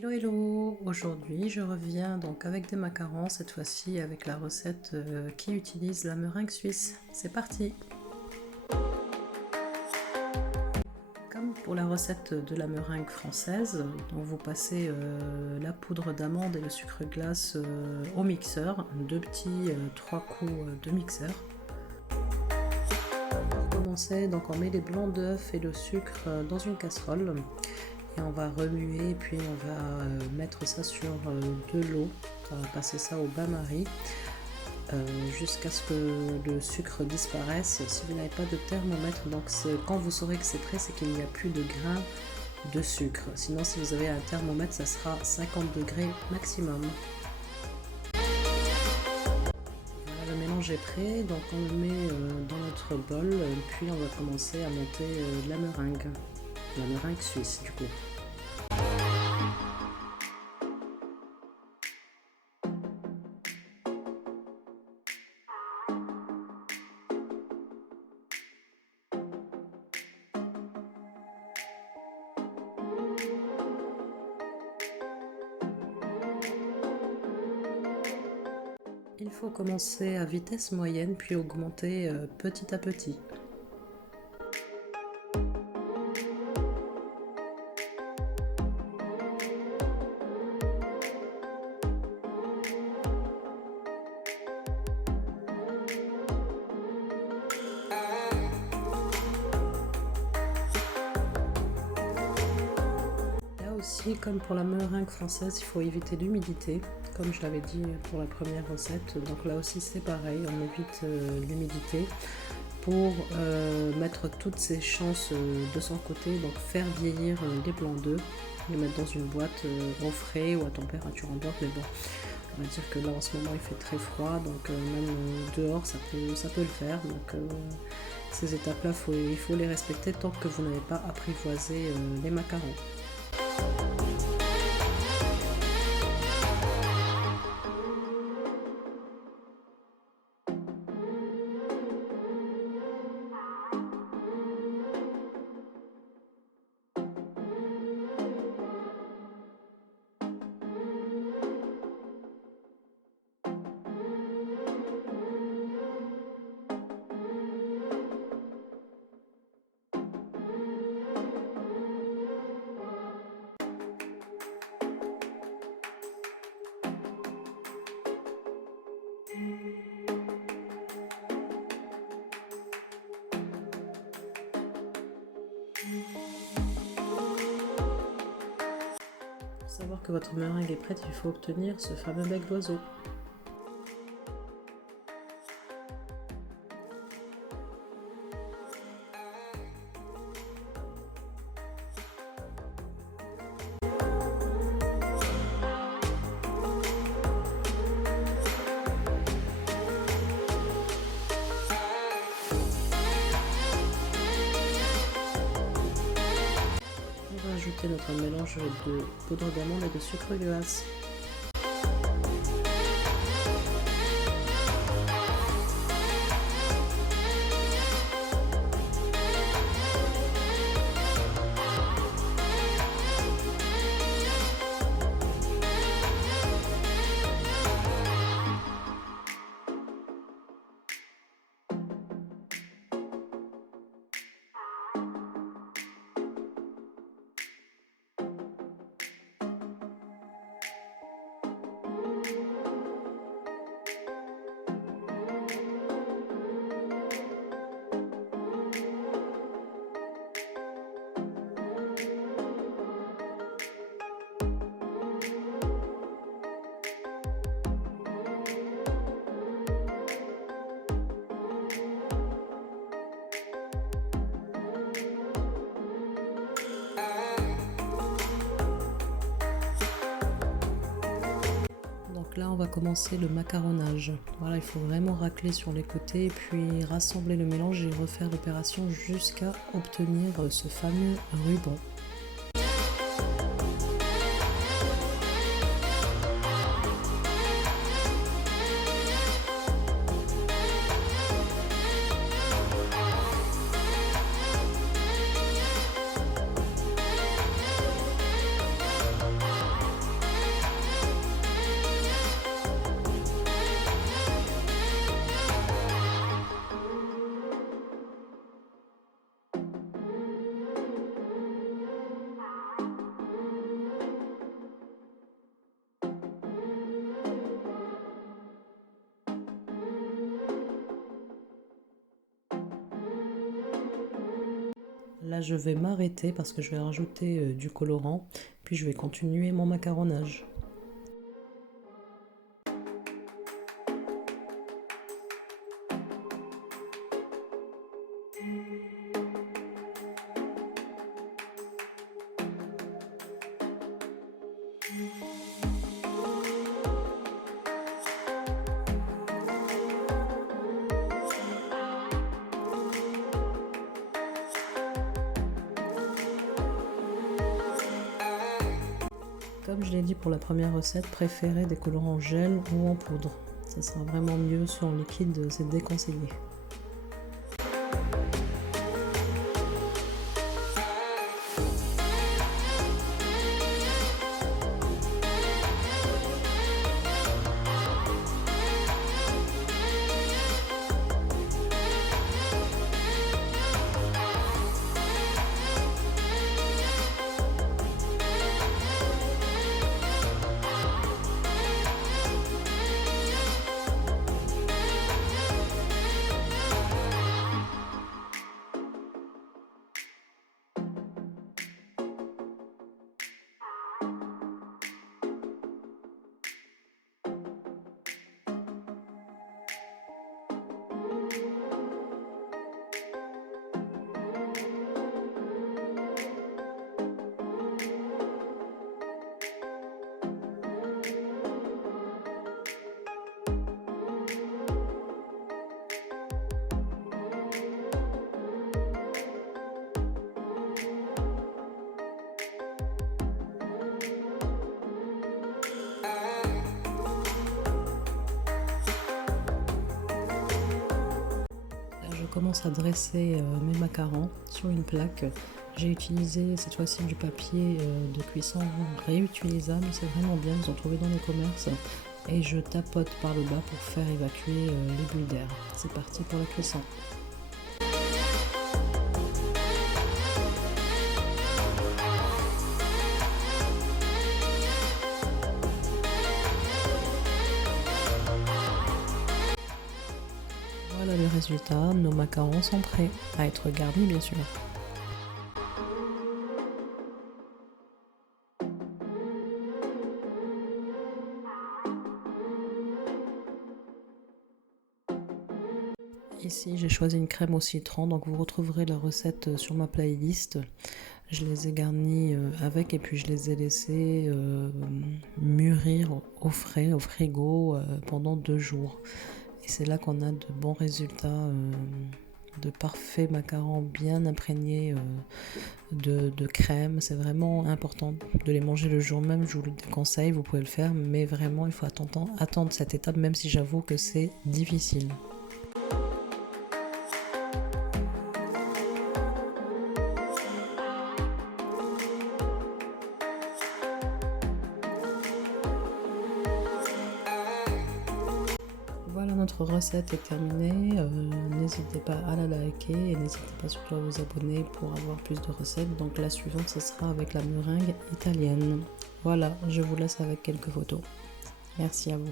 Hello hello! Aujourd'hui je reviens donc avec des macarons, cette fois-ci avec la recette qui utilise la meringue suisse. C'est parti! Comme pour la recette de la meringue française, donc vous passez la poudre d'amande et le sucre glace au mixeur, deux petits 3 coups de mixeur. Pour commencer, donc on met les blancs d'œufs et le sucre dans une casserole. Et on va remuer, puis on va mettre ça sur de l'eau, on va passer ça au bain-marie jusqu'à ce que le sucre disparaisse. Si vous n'avez pas de thermomètre, donc quand vous saurez que c'est prêt, c'est qu'il n'y a plus de grains de sucre. Sinon, si vous avez un thermomètre, ça sera 50 degrés maximum. Voilà, le mélange est prêt, donc on le met dans notre bol, puis on va commencer à monter la meringue suisse du coup. Il faut commencer à vitesse moyenne puis augmenter petit à petit. Aussi, comme pour la meringue française, il faut éviter l'humidité, comme je l'avais dit pour la première recette. Donc là aussi c'est pareil, on évite l'humidité pour mettre toutes ses chances de son côté, donc faire vieillir les blancs d'œufs, les mettre dans une boîte au frais ou à température ambiante, mais bon, on va dire que là en ce moment il fait très froid, donc même dehors ça peut le faire. Donc ces étapes là il faut les respecter tant que vous n'avez pas apprivoisé les macarons. Pour savoir que votre meringue est prête, il faut obtenir ce fameux bec d'oiseau. On va ajouter notre mélange de poudre d'amande et de sucre glace. Donc là on va commencer le macaronnage. Voilà, il faut vraiment racler sur les côtés puis rassembler le mélange et refaire l'opération jusqu'à obtenir ce fameux ruban. Là, je vais m'arrêter parce que je vais rajouter du colorant, puis je vais continuer mon macaronnage. Comme je l'ai dit pour la première recette, préférez des colorants en gel ou en poudre. Ça sera vraiment mieux, sur en liquide, c'est déconseillé. Je commence à dresser mes macarons sur une plaque. J'ai utilisé cette fois-ci du papier de cuisson réutilisable, c'est vraiment bien, ils ont trouvé dans les commerces. Et je tapote par le bas pour faire évacuer les bulles d'air. C'est parti pour la cuisson. Voilà le résultat, nos macarons sont prêts à être garnis bien sûr. Ici j'ai choisi une crème au citron, donc vous retrouverez la recette sur ma playlist. Je les ai garnis avec et puis je les ai laissés mûrir au frais, au frigo pendant 2 jours. Et c'est là qu'on a de bons résultats, de parfaits macarons bien imprégnés de crème. C'est vraiment important de les manger le jour même, je vous le conseille, vous pouvez le faire, mais vraiment il faut attendre cette étape, même si j'avoue que c'est difficile. Voilà, notre recette est terminée, n'hésitez pas à la liker et n'hésitez pas surtout à vous abonner pour avoir plus de recettes. Donc la suivante ce sera avec la meringue italienne. Voilà, je vous laisse avec quelques photos. Merci à vous.